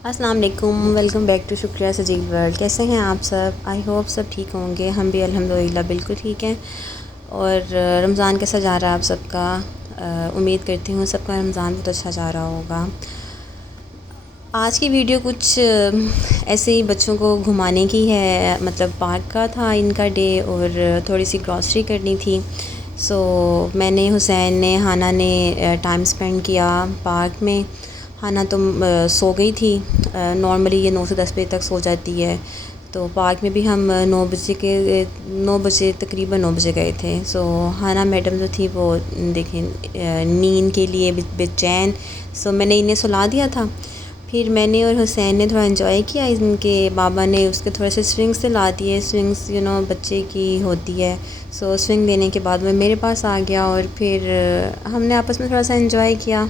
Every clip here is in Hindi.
अस्सलाम वालेकुम, वेलकम बैक टू शुक्रिया सजील वर्ल्ड। कैसे हैं आप सब? आई होप सब ठीक होंगे। हम भी अल्हम्दुलिल्लाह बिल्कुल ठीक हैं। और रमज़ान कैसा जा रहा है आप सबका? उम्मीद करती हूँ सबका रमज़ान बहुत अच्छा जा रहा होगा। आज की वीडियो कुछ ऐसे ही बच्चों को घुमाने की है, मतलब पार्क का था इनका डे और थोड़ी सी ग्रॉसरी करनी थी। मैंने, हुसैन ने, हाना ने टाइम स्पेंड किया पार्क में। हाना तो सो गई थी। नॉर्मली ये 9 से 10 बजे तक सो जाती है। तो पार्क में भी हम 9 बजे तकरीबन 9 बजे गए थे। हाना मैडम जो थी वो देखें नींद के लिए बेचैन। मैंने इन्हें सुला दिया था। फिर मैंने और हुसैन ने थोड़ा एंजॉय किया। इनके बाबा ने उसके थोड़े से स्विंग्स दिला दिए। स्विंग्स बच्चे की होती है। स्विंग देने के बाद वो मेरे पास आ गया और फिर हमने आपस में थोड़ा सा एंजॉय किया।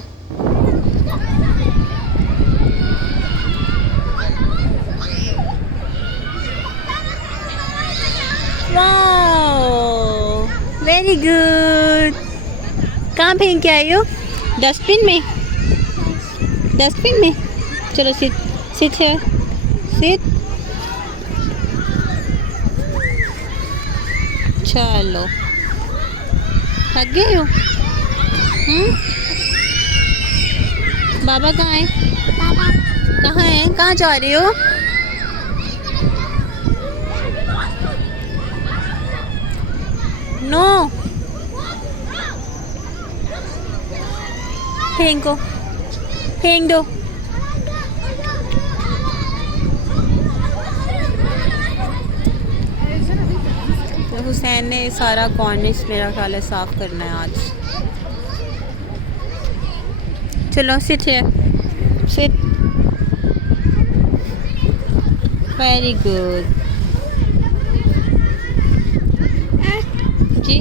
Wow, very good. कहाँ फेंक के आई हो? डस्टबिन में? डस्टबिन में? चलो सिट, सिट है, सिट। चलो, थक गए हो? बाबा कहाँ है? कहाँ है? कहाँ जा रहे हो? नो, फेंको, फेंक दो। तो हुसैन ने सारा कॉर्निश मेरा ख्याल है साफ़ करना है आज। चलो सिट है, सिट। Very good. जी,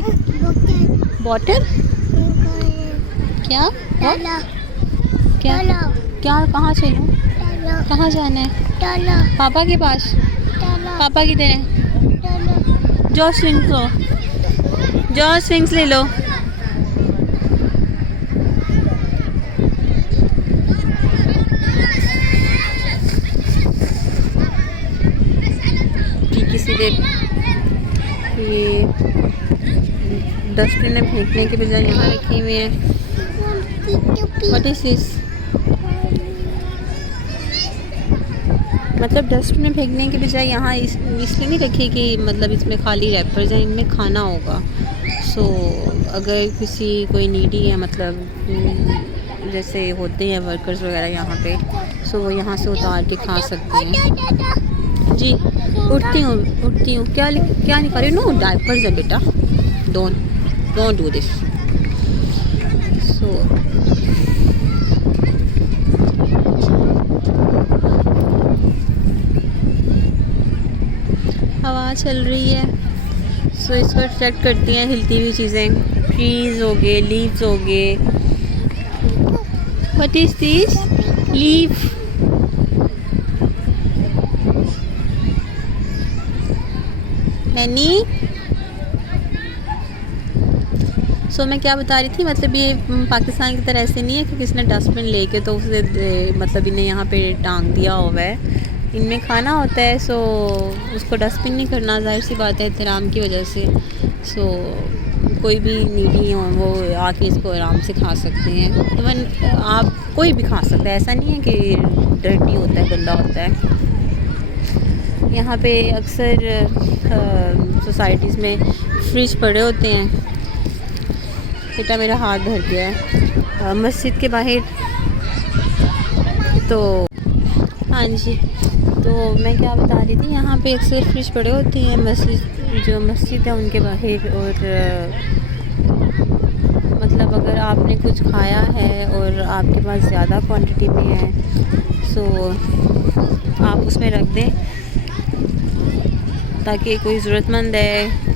बॉटल क्या? क्या? क्या? कहाँ से लूँ? कहाँ जाना है? पापा के पास? पापा किधर है? जो स्विंग्स लो, जो स्विंग्स ले लो। किसी ने ये डस्टबिन में फेंकने के बजाय यहाँ रखी हुई है। What is this? मतलब डस्टबिन में फेंकने के बजाय यहाँ इसलिए नहीं रखी कि मतलब इसमें खाली रैपर्स हैं, इनमें खाना होगा। अगर किसी कोई नीडी है, मतलब जैसे होते हैं वर्कर्स वगैरह यहाँ पे, वो यहाँ से उतार के खा सकते हैं। जी, उठती हूँ। क्या निकाल रही हूँ? नो, डायपर्स है बेटा। Don't do this. हवा चल रही है, इसको चेक करती हैं हिलती हुई चीज़ें। ट्रीज हो गए, लीव्स हो गए। What is this? लीव। ननी। मैं क्या बता रही थी, मतलब ये पाकिस्तान की तरह ऐसे नहीं है कि किसी ने डस्टबिन लेके तो उसे मतलब इन्हें यहाँ पे टांग दिया हुआ है। इनमें खाना होता है, उसको डस्टबिन नहीं करना, जाहिर सी बात है एहतराम की वजह से। कोई भी नीडी हो वो आके इसको आराम से खा सकते हैं। इवन आप कोई भी खा सकता है, ऐसा नहीं है कि डर्टी होता है, गंदा होता है। यहाँ पे अक्सर सोसाइटीज़ में फ्रिज पड़े होते हैं। बेटा मेरा हाथ भर गया है। मस्जिद के बाहर तो, हाँ जी, तो मैं क्या बता रही थी, यहाँ पे अक्सर फ्रिज पड़े होते हैं जो मस्जिद है उनके बाहर। और मतलब अगर आपने कुछ खाया है और आपके पास ज़्यादा क्वांटिटी में है, आप उसमें रख दें ताकि कोई ज़रूरतमंद है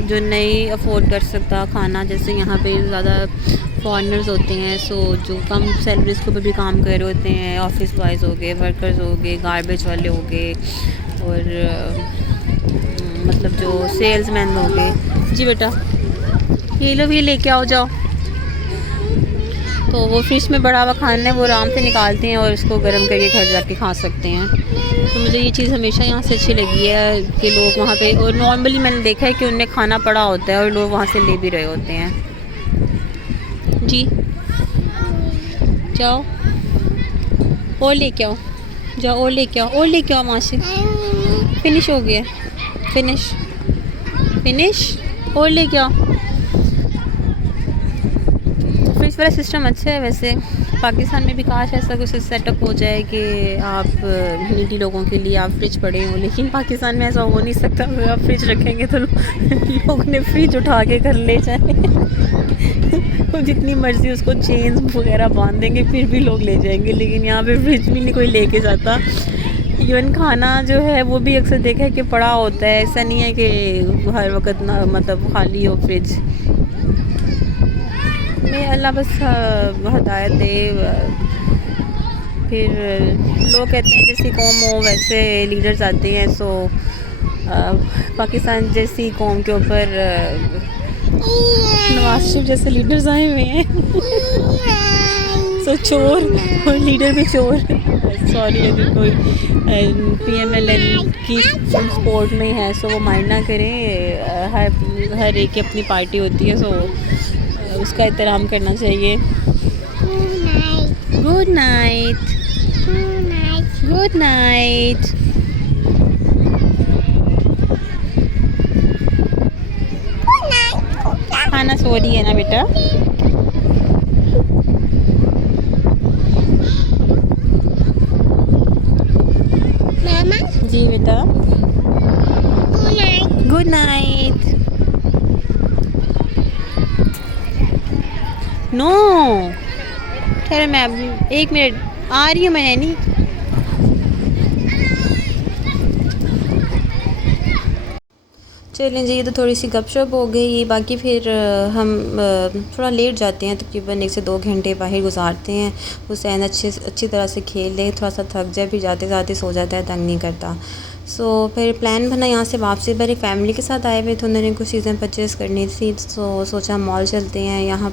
जो नहीं अफोर्ड कर सकता खाना, जैसे यहाँ पे ज़्यादा फॉरेनर्स होते हैं, जो कम सैलरीज के ऊपर भी काम कर रहे होते हैं, ऑफिस बॉयज़ हो गए, वर्कर्स हो गए, गार्बेज वाले हो गए, और मतलब जो सेल्समैन हो गए। जी बेटा, ये लो, ये लेके आओ, जाओ। तो वो फ्रिज में बड़ा हुआ खाना है वो आराम से निकालते हैं और उसको गर्म करके घर जाके खा सकते हैं। तो मुझे ये चीज़ हमेशा यहाँ से अच्छी लगी है कि लोग वहाँ पे, और नॉर्मली मैंने देखा है कि उनमें खाना पड़ा होता है और लोग वहाँ से ले भी रहे होते हैं। जी जाओ और लेके आओ, जाओ और लेके आओ, और लेके आओ वहाँ से। फिनिश हो गया, फिनिश फिनिश, और लेके आओ। फ्रिज वाला सिस्टम अच्छा है वैसे। पाकिस्तान में भी काश ऐसा कुछ सेटअप हो जाए कि आप नीडी लोगों के लिए आप फ्रिज पड़े हों, लेकिन पाकिस्तान में ऐसा हो नहीं सकता। अगर आप फ्रिज रखेंगे तो लोग ने फ्रिज उठा के घर ले जाए तो जितनी मर्ज़ी उसको चेन वगैरह बांध देंगे फिर भी लोग ले जाएंगे, लेकिन यहाँ पे फ्रिज भी नहीं कोई लेके जाता। इवन खाना जो है वो भी अक्सर देखा है कि पड़ा होता है, ऐसा नहीं है कि हर वक्त ना मतलब खाली हो फ्रिज में। अल्लाह बस हदायत दे। फिर लोग कहते हैं जैसी कौम हो वैसे लीडर्स आते हैं। सो पाकिस्तान जैसी कौम के ऊपर नवाज शरीफ जैसे लीडर्स आए हुए हैं सो चोर और लीडर भी चोर। सॉरी अगर कोई PMLN की सपोर्ट में है सो वो माइंड ना करें। हर एक की अपनी पार्टी होती है, सो उसका एहतराम करना चाहिए। Good night, good night. खाना सो रही है ना बेटा? जी बेटा, गुड नाइट। नो ठहरो, मैं 1 मिनट आ रही हूँ। मैं नहीं, चलें जी, ये तो थोड़ी सी गपशप हो गई। बाकी फिर हम थोड़ा लेट जाते हैं, तकरीबन 1 से 2 घंटे बाहर गुजारते हैं। हुसैन अच्छी तरह से खेल ले, थोड़ा सा थक जाए, फिर जाते जाते सो जाता है, तंग नहीं करता। सो फिर प्लान बना यहाँ से वापसी पर। एक फ़ैमिली के साथ आए हुए थे, उन्होंने कुछ चीज़ें परचेज़ करनी थी। सोचा मॉल चलते हैं। यहाँ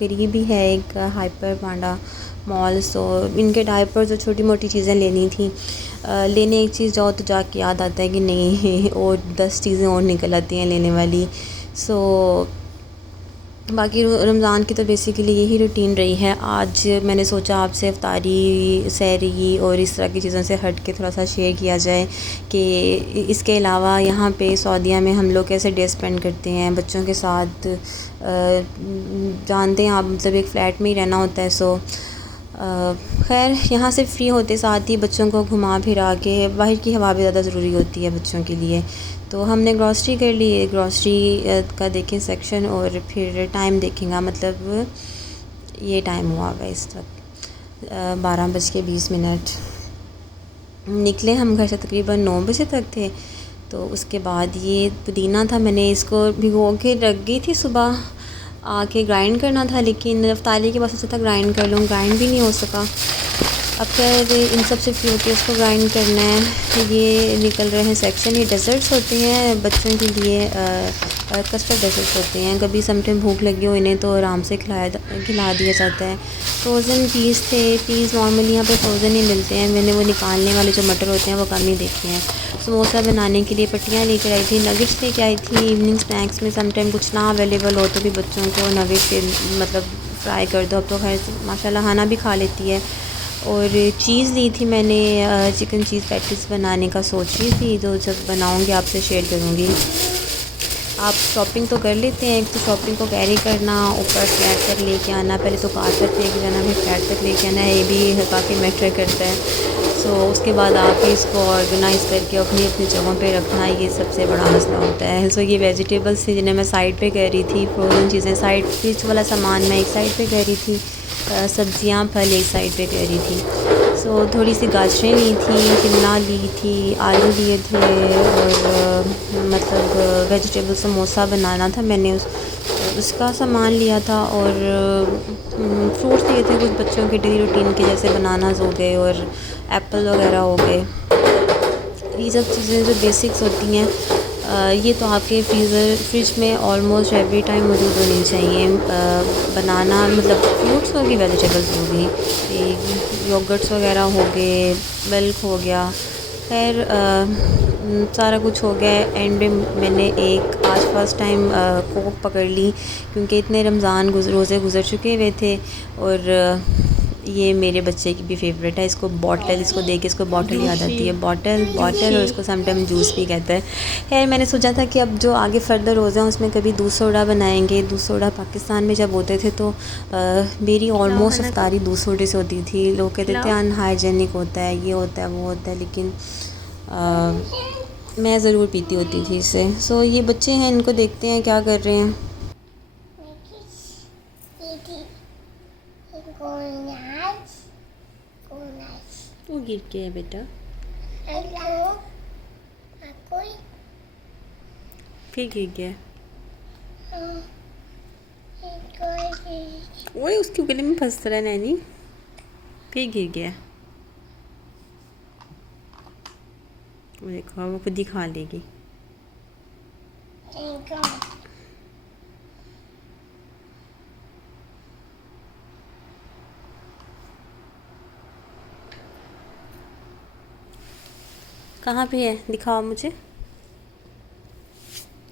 करीब ही है एक हाइपर पांडा मॉल। सो इनके डायपर जो छोटी मोटी चीज़ें लेनी थी, लेने एक चीज़ जाओ तो जाके याद आता है कि नहीं और 10 चीज़ें और निकल आती हैं लेने वाली। सो बाकी रमज़ान की तो बेसिकली यही रूटीन रही है। आज मैंने सोचा आपसे इफ्तारी, सहरी और इस तरह की चीज़ों से हट के थोड़ा सा शेयर किया जाए कि इसके अलावा यहाँ पे सऊदीया में हम लोग कैसे डे स्पेंड करते हैं बच्चों के साथ। जानते हैं आप, मतलब एक फ़्लैट में ही रहना होता है। सो खैर यहाँ से फ्री होते साथ ही बच्चों को घुमा फिरा के, बाहर की हवा भी ज़्यादा ज़रूरी होती है बच्चों के लिए। तो हमने ग्रॉसरी कर ली। ग्रॉसरी का देखें सेक्शन और फिर टाइम देखेंगे, मतलब ये टाइम हुआ हुआ इस वक्त 12:20 निकले हम घर से, तकरीबन 9 बजे तक थे। तो उसके बाद ये पुदीना था, मैंने इसको भिगो के रख गई थी, सुबह आके ग्राइंड करना था, लेकिन रफ्तारी के पास सोचा था ग्राइंड कर लूँ, ग्राइंड भी नहीं हो सका। अब फिर इन सब से फ्री होकर इसको ग्राइंड करना है। ये निकल रहे हैं सेक्शन, ये डेज़र्ट्स होते हैं बच्चों के लिए, कस्टर्ड डेज़र्ट्स होते हैं। कभी समटाइम भूख लगी हो इन्हें तो आराम से खिला दिया जाता है। फ्रोज़न पीस थे। पीस नॉर्मली यहाँ पे फ्रोज़न ही मिलते हैं, मैंने वो निकालने वाले जो मटर होते हैं वो कम ही देखे हैं। समोसा बनाने के लिए पट्टियाँ लेकर आई थी, नगेट्स लेके आई थी। इवनिंग स्नैक्स में समटाइम कुछ ना अवेलेबल हो तो भी बच्चों को नगेट्स मतलब फ्राई कर दो। अब तो खैर माशाल्लाह हाना भी खा लेती है। और चीज़ ली थी मैंने, चिकन चीज़ पैटीज़ बनाने का सोच रही थी, तो जब बनाऊँगी आपसे शेयर करूँगी। आप शॉपिंग तो कर लेते हैं, एक तो शॉपिंग को कैरी करना, ऊपर फ्लैट तक लेके आना, पहले तो कार तक लेके जाना, फिर फ्लैट तक लेके आना, ये भी काफ़ी मैटर करता है। सो उसके बाद आप इसको ऑर्गेनाइज़ करके अपनी अपनी जगहों पे रखना, ये सबसे बड़ा मसला होता है। सो ये वेजिटेबल्स थी जिन्हें मैं साइड पे कर रही थी, फ्रोज़न चीज़ें साइड, फ्रिज वाला सामान मैं एक साइड पे कर रही थी, सब्जियां फल एक साइड पे कर रही थी। सो थोड़ी सी गाजरें ली थी, शिमला ली थी, आलू लिए थे, और मतलब वेजिटेबल समोसा बनाना था, मैंने उसका सामान लिया था। और फ्रूट्स लिए थे कुछ बच्चों के डेली रूटीन के, जैसे बनानास हो गए और एप्पल वगैरह हो गए। ये सब चीज़ें जो बेसिक्स होती हैं ये तो आपके फ्रिज में ऑलमोस्ट एवरी टाइम मौजूद होनी चाहिए। बनाना मतलब फ्रूट्स होगी, वेजिटेबल्स होगी, योगर्ट्स वगैरह हो गए, मिल्क हो गया, खैर सारा कुछ हो गया। एंड में मैंने एक आज फर्स्ट टाइम कोक पकड़ ली, क्योंकि इतने रमज़ान रोज़े गुज़र चुके हुए थे। और ये मेरे बच्चे की भी फेवरेट है। इसको बॉटल, इसको देख के इसको बॉटल याद आती है, बॉटल बॉटल, और इसको समटाइम जूस भी कहता है। खैर मैंने सोचा था कि अब जो आगे फर्दर रोज़े हैं उसमें कभी दूध सोडा बनाएंगे। दूध सोडा पाकिस्तान में जब होते थे तो मेरी ऑलमोस्ट अफ्तारी दूध सोडे से होती थी। लोग कहते थे अनहाइजेनिक होता है, ये होता है, वो होता है, लेकिन मैं ज़रूर पीती होती थी इससे। सो ये बच्चे हैं, इनको देखते हैं क्या कर रहे हैं। वो गिर के है बेटा, फिर गिर गया। वही उसके गले में फंस रहा है नैनी, फिर गिर गया। वो देखो, वो खुद ही खा लेगी। कहाँ पे है, दिखाओ मुझे।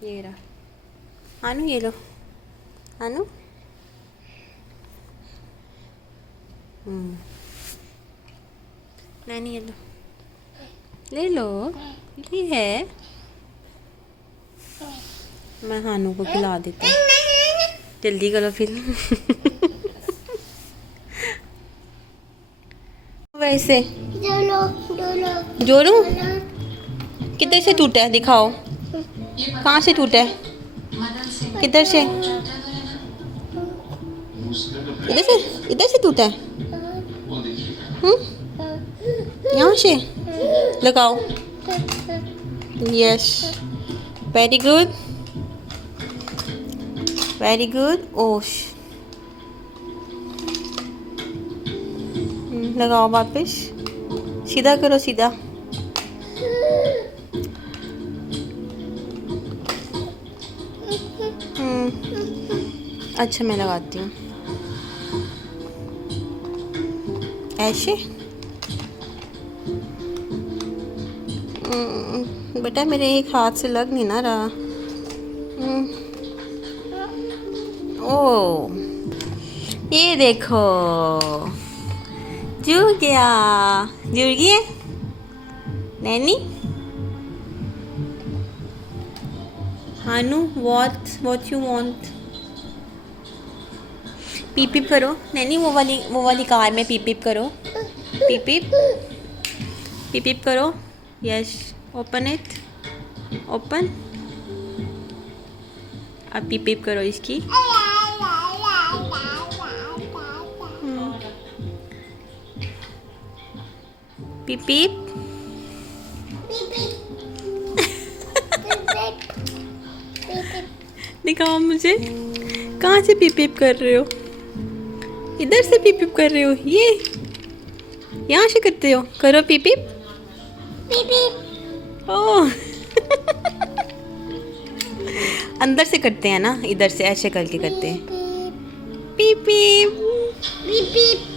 ये रहा। आनू ये लो, आनू। नैनी ये लो, ले लो, ये है। मैं हानू को खिला देता हूँ, जल्दी करो फिर। वैसे जोरू किधर से टूटा है, दिखाओ कहाँ से टूटा है, किधर से, इधर से टूटा है। यहाँ से लगाओ। Yes, very good, very good. ओश, लगाओ वापस, सीधा करो, सीधा। अच्छा मैं लगाती हूँ ऐसे। बेटा मेरे एक हाथ से लग नहीं ना रहा। ओ ये देखो, जुड़ गया, जुड़ गया नैनी। हानू what you want. Peep peep करो नैनी, वो वाली कार में पीप पीप करो, पीप पीप, पीप पीप करो। Yes, open it, open. अब पीप पीप करो इसकी। पीप पीप। दिखाओ मुझे, कहाँ से पीप पीप कर रहे हो, इधर से पीप पीप कर रहे हो, ये यहाँ से करते हो, करो पीप पीप, पीप पीप। ओह अंदर से करते हैं ना, इधर से ऐसे करके करते हैं, पीप पीप, पीप पीप।